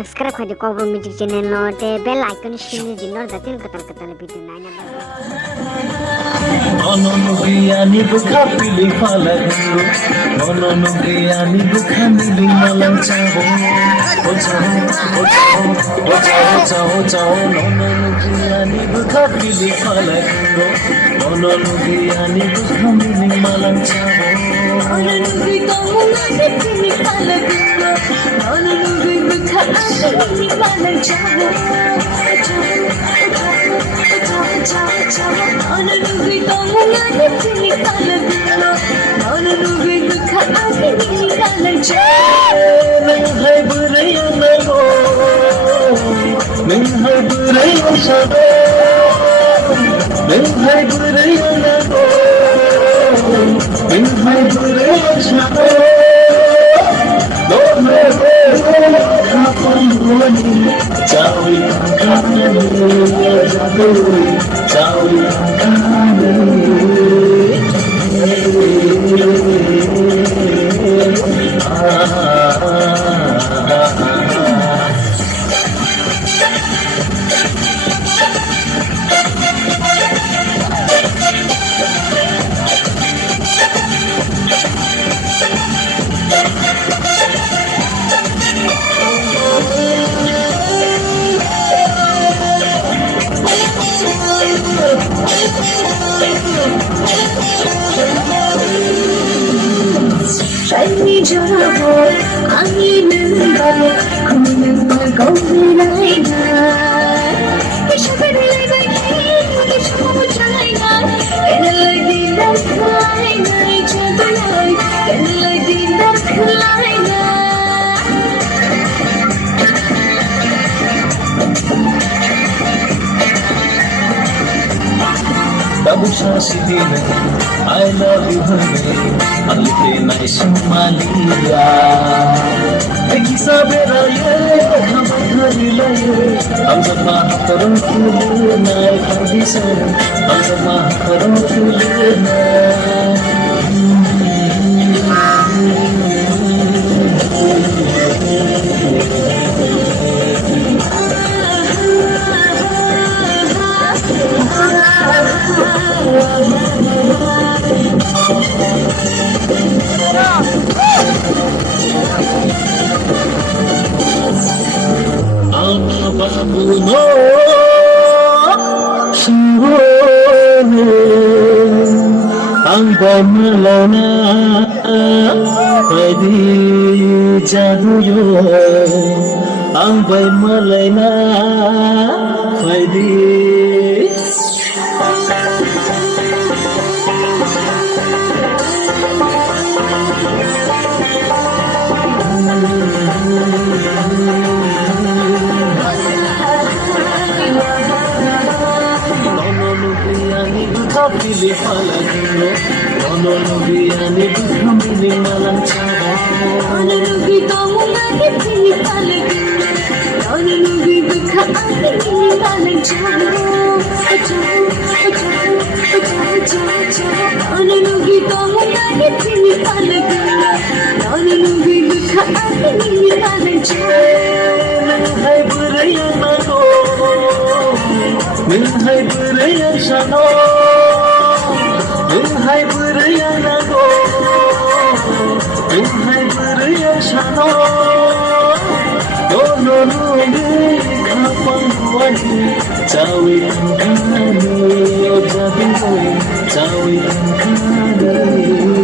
subscribe khaje Cover Music channel no te bell icon shini dinor datil katal video nai na Onono giyani bukha pili phala gundu Onono giyani bukha nili malang chavo O chao Onono giyani bukha pili phala gundu Onono giyani bukha nili malang chavo Onono giyani pili phala gundu Onono giyani bukha nili malang chavo Onono giyani pili phala gundu Onono giyani bukha nili malang chavo Nang hai buraya nago Nang hai buraya shado Nang hai buraya nago Nang hai buraya shado Dome kapan wani Cawi kanani jadu Cawi Shiny jabo, angin babo, kuning kau nilai na. Kisah berdilai baik, kisah berjalan, kena lagi dah kelai na, jadulai, kena lagi dah kelai na. Tabu sidina I love you honey Alike na Somalia Eki sabera ye khabar dharila ye Hum sab mahtaram phule na khadi se Hum sab mahtaram phule na Babuno Sirone Ang pamalana Pwede jaduyo Ang pamalana Pwede Pili phala gundu Onono giyani bukha nili malang chavo Onono giyani pili phala gundu Onono giyani bukha nili malang chavo Onono giyani pili phala gundu Onono giyani bukha nili malang chavo Nang hai buraya nago Nang hai buraya shano Nang hai buraya nago Nang hai buraya shano Dono nungi kapan wani Cawi kankani Jadi cawi kankani